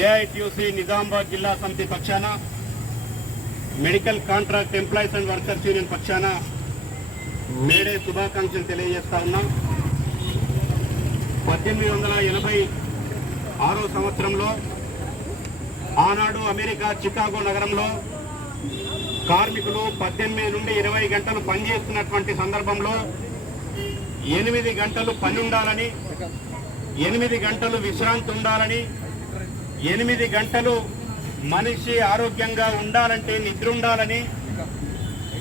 AITUC Nizamabad జిల్లా సమితి పక్షాన medical contract employees and workers union పక్షాన మేడే శుభాకాంక్షలు తెలియజేస్తా ఉన్నాం. పద్దెనిమిది వందల ఎనభై ఆరో సంవత్సరంలో ఆనాడు అమెరికా చికాగో నగరంలో కార్మికులు పద్దెనిమిది నుండి ఇరవై గంటలు పనిచేస్తున్నటువంటి సందర్భంలో ఎనిమిది గంటలు పని ఉండాలని ఎనిమిది గంటలు విశ్రాంతి ఉండాలని ఎనిమిది గంటలు మనిషి ఆరోగ్యంగా ఉండాలంటే నిద్ర ఉండాలని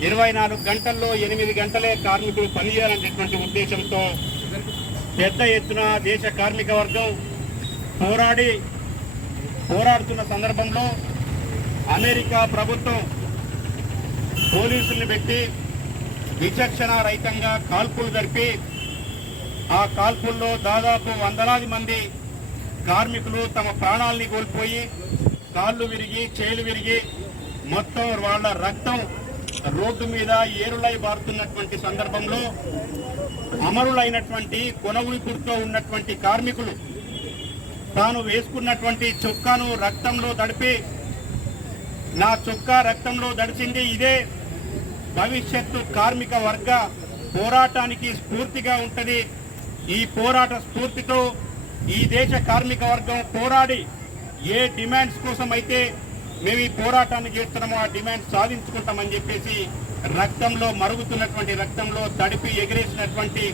ఇరవై నాలుగు గంటల్లో ఎనిమిది గంటలే కార్మికులు పనిచేయాలనేటువంటి ఉద్దేశంతో పెద్ద ఎత్తున దేశ కార్మిక వర్గం పోరాడి పోరాడుతున్న సందర్భంలో అమెరికా ప్రభుత్వం పోలీసుల్ని పెట్టి విచక్షణ రహితంగా కాల్పులు జరిపి ఆ కాల్పుల్లో దాదాపు వందలాది మంది కార్మికులు తమ ప్రాణాలని కోల్పోయి కాళ్ళు విరిగి చేలు విరిగి మొత్తం వాళ్ళ రక్తం రోడ్డు మీద ఏరులై బారుతున్నటువంటి సందర్భంలో అమరులైనటువంటి కొనవుడిపుడుతో ఉన్నటువంటి కార్మికులు తాను వేసుకున్నటువంటి చొక్కాను రక్తంలో దడిపి నా చొక్కా రక్తంలో దడిచింది ఇదే భవిష్యత్తు కార్మిక వర్గ పోరాటానికి స్ఫూర్తిగా ఉంటుంది. ఈ పోరాట స్ఫూర్తితో ఈ దేశ కార్మిక వర్గం పోరాడి ఏ డిమాండ్స్ కోసం అయితే మేము ఈ పోరాటాన్ని చేస్తున్నామో ఆ డిమాండ్ సాధించుకుంటామని చెప్పేసి రక్తంలో మరుగుతున్నటువంటి రక్తంలో తడిపి ఎగిరేసినటువంటి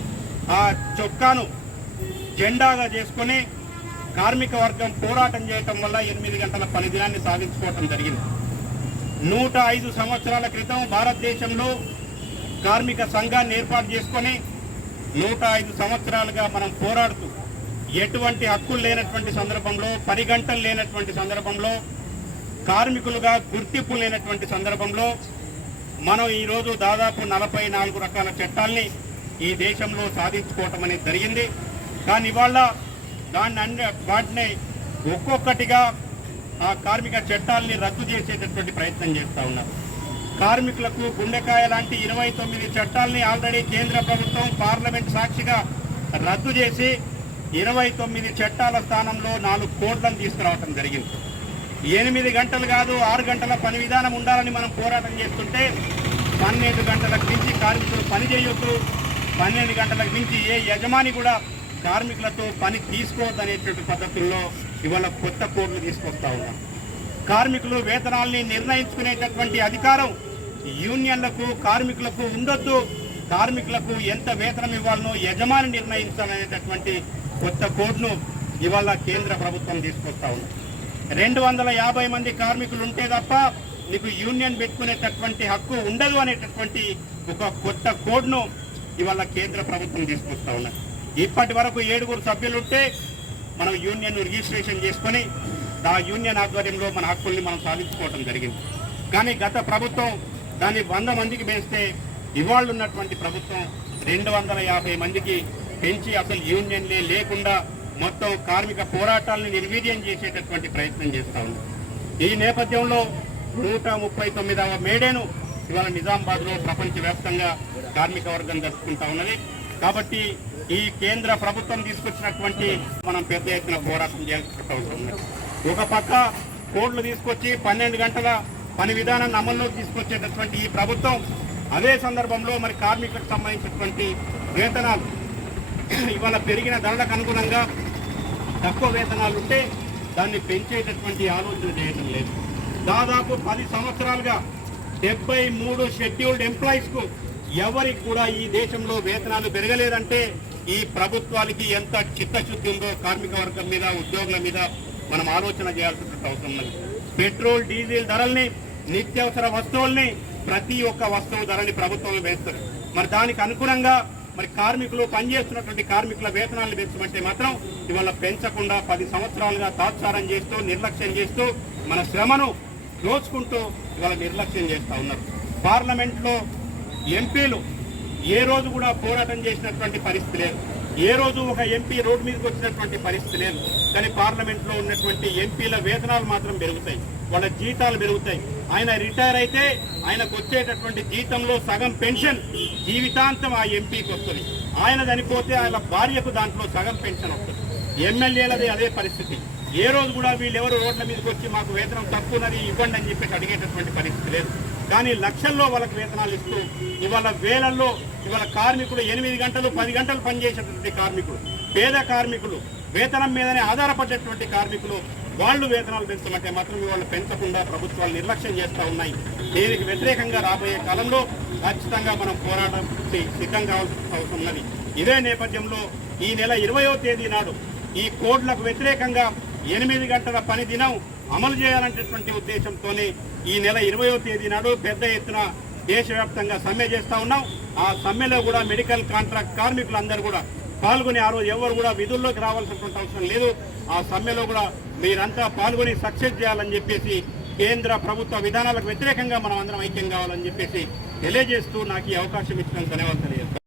ఆ చొక్కాను జెండాగా చేసుకొని కార్మిక వర్గం పోరాటం చేయటం వల్ల ఎనిమిది గంటల పని దినాన్ని సాధించుకోవటం జరిగింది. నూట ఐదు సంవత్సరాల క్రితం భారతదేశంలో కార్మిక సంఘాన్ని ఏర్పాటు చేసుకొని నూట ఐదు సంవత్సరాలుగా మనం పోరాడుతూ ఎటువంటి హక్కులు లేనటువంటి సందర్భంలో పని గంటలు లేనటువంటి సందర్భంలో కార్మికులుగా గుర్తింపు లేనటువంటి సందర్భంలో మనం ఈరోజు దాదాపు నలభై నాలుగు రకాల చట్టాల్ని ఈ దేశంలో సాధించుకోవటం అనేది జరిగింది. కానీ ఇవాళ దాన్ని అన్ని వాటిని ఒక్కొక్కటిగా ఆ కార్మిక చట్టాల్ని రద్దు చేసేటటువంటి ప్రయత్నం చేస్తూ ఉన్నారు. కార్మికులకు గుండెకాయ లాంటి ఇరవై తొమ్మిది చట్టాల్ని ఆల్రెడీ కేంద్ర ప్రభుత్వం పార్లమెంట్ సాక్షిగా రద్దు చేసి ఇరవై తొమ్మిది చట్టాల స్థానంలో నాలుగు కోట్లను తీసుకురావటం జరిగింది. ఎనిమిది గంటలు కాదు ఆరు గంటల పని విధానం ఉండాలని మనం పోరాటం చేస్తుంటే పన్నెండు గంటలకు మించి కార్మికులు పని చేయొద్దు పన్నెండు గంటలకు మించి ఏ యజమాని కూడా కార్మికులతో పని తీసుకోవద్దు అనేటువంటి పద్ధతుల్లో ఇవాళ కొత్త కోడ్లు తీసుకొస్తా ఉన్నాం. కార్మికులు వేతనాల్ని నిర్ణయించుకునేటటువంటి అధికారం యూనియన్లకు కార్మికులకు ఉండొద్దు. కార్మికులకు ఎంత వేతనం ఇవ్వాలనో యజమాని నిర్ణయించాలనేటటువంటి కొత్త కోడ్ను ఇవాళ కేంద్ర ప్రభుత్వం తీసుకొస్తా ఉంది. రెండు వందల యాభై మంది కార్మికులు ఉంటే తప్ప నీకు యూనియన్ పెట్టుకునేటటువంటి హక్కు ఉండదు అనేటటువంటి ఒక కొత్త కోడ్ను ఇవాళ కేంద్ర ప్రభుత్వం తీసుకొస్తా ఉన్నది ఇప్పటి వరకు ఏడుగురు సభ్యులుంటే మనం యూనియన్ రిజిస్ట్రేషన్ చేసుకొని ఆ యూనియన్ ఆధ్వర్యంలో మన హక్కుల్ని మనం సాధించుకోవడం జరిగింది. కానీ గత ప్రభుత్వం దాన్ని వంద మందికి పెంచితే ఇవాళ ఉన్నటువంటి ప్రభుత్వం రెండు వందల యాభై మందికి పెంచి అసలు యూనియన్లే లేకుండా మొత్తం కార్మిక పోరాటాలను నిర్వీర్యం చేసేటటువంటి ప్రయత్నం చేస్తా ఉంది. ఈ నేపథ్యంలో నూట ముప్పై తొమ్మిదవ మేడేను ఇవాళ నిజామాబాద్లో ప్రపంచవ్యాప్తంగా కార్మిక వర్గం జరుపుకుంటా ఉన్నది. కాబట్టి ఈ కేంద్ర ప్రభుత్వం తీసుకొచ్చినటువంటి మనం పెద్ద ఎత్తున పోరాటం చేయాల్సిన అవసరం ఒక పక్క కోడ్లు తీసుకొచ్చి పన్నెండు గంటల పని విధానాన్ని అమల్లోకి తీసుకొచ్చేటటువంటి ఈ ప్రభుత్వం అదే సందర్భంలో మరి కార్మికులకు సంబంధించినటువంటి వేతనాలు. ఇవాళ పెరిగిన ధరలకు అనుగుణంగా తక్కువ వేతనాలు ఉంటే దాన్ని పెంచేటటువంటి ఆలోచన చేయటం లేదు. దాదాపు పది సంవత్సరాలుగా డెబ్బై మూడు షెడ్యూల్డ్ ఎంప్లాయీస్కు ఎవరికి కూడా ఈ దేశంలో వేతనాలు పెరగలేదంటే ఈ ప్రభుత్వానికి ఎంత చిత్తశుద్ధి ఉందో కార్మిక వర్గం మీద ఉద్యోగుల మీద మనం ఆలోచన చేయాల్సినటువంటి అవసరం ఉన్నది. పెట్రోల్ డీజిల్ ధరల్ని నిత్యావసర వస్తువుల్ని ప్రతి ఒక్క వస్తువు ధరని ప్రభుత్వం వేస్తారు మరి దానికి అనుగుణంగా మరి కార్మికులు పనిచేస్తున్నటువంటి కార్మికుల వేతనాలను పెంచమంటే మాత్రం ఇవాళ పెంచకుండా పది సంవత్సరాలుగా తాత్సారం చేస్తూ నిర్లక్ష్యం చేస్తూ మన శ్రమను దోచుకుంటూ ఇవాళ నిర్లక్ష్యం చేస్తూ ఉన్నారు. పార్లమెంట్లో ఎంపీలు ఏ రోజు కూడా పోరాటం చేసినటువంటి పరిస్థితి లేదు. ఏ రోజు ఒక ఎంపీ రోడ్డు మీదకి వచ్చినటువంటి పరిస్థితి లేదు. కానీ పార్లమెంట్లో ఉన్నటువంటి ఎంపీల వేతనాలు మాత్రం పెరుగుతాయి. వాళ్ళ జీతాలు పెరుగుతాయి. ఆయన రిటైర్ అయితే ఆయనకు వచ్చేటటువంటి జీతంలో సగం పెన్షన్ జీవితాంతం ఆ ఎంపీకి వస్తుంది. ఆయన చనిపోతే ఆయన భార్యకు దాంట్లో సగం పెన్షన్ వస్తుంది. ఎమ్మెల్యేలది అదే పరిస్థితి. ఏ రోజు కూడా వీళ్ళెవరు రోడ్ల మీదకి వచ్చి మాకు వేతనం తక్కువనది ఇవ్వండి అని చెప్పేసి అడిగేటటువంటి పరిస్థితి లేదు. కానీ లక్షల్లో వాళ్ళకి వేతనాలు ఇస్తూ ఇవాళ వేలల్లో ఇవాళ కార్మికులు ఎనిమిది గంటలు పది గంటలు పనిచేసేటువంటి కార్మికులు పేద కార్మికులు వేతనం మీదనే ఆధారపడేటువంటి కార్మికులు వాళ్ళు వేతనాలు పెంచమంటే మాత్రం వాళ్ళు పెంచకుండా ప్రభుత్వాలు నిర్లక్ష్యం చేస్తూ ఉన్నాయి. దీనికి వ్యతిరేకంగా రాబోయే కాలంలో ఖచ్చితంగా మనం పోరాటం సిద్ధం కావాల్సిన అవసరం ఉన్నది. ఇదే నేపథ్యంలో ఈ నెల ఇరవయో తేదీ నాడు ఈ కోడ్లకు వ్యతిరేకంగా ఎనిమిది గంటల పని దినం అమలు చేయాలనేటటువంటి ఉద్దేశంతోనే ఈ నెల ఇరవయో తేదీ నాడు పెద్ద ఎత్తున దేశవ్యాప్తంగా సమ్మె చేస్తూ ఉన్నాం. ఆ సమ్మెలో కూడా మెడికల్ కాంట్రాక్ట్ కార్మికులందరూ కూడా పాల్గొని ఆ రోజు ఎవరు కూడా విధుల్లోకి రావాల్సినటువంటి అవసరం లేదు. ఆ సమ్మెలో కూడా మీరంతా పాల్గొని సక్సెస్ చేయాలని చెప్పేసి కేంద్ర ప్రభుత్వ విధానాలకు వ్యతిరేకంగా మనం అందరం ఐక్యం కావాలని చెప్పేసి తెలియజేస్తూ నాకు ఈ అవకాశం ఇచ్చినందుకు ధన్యవాదాలు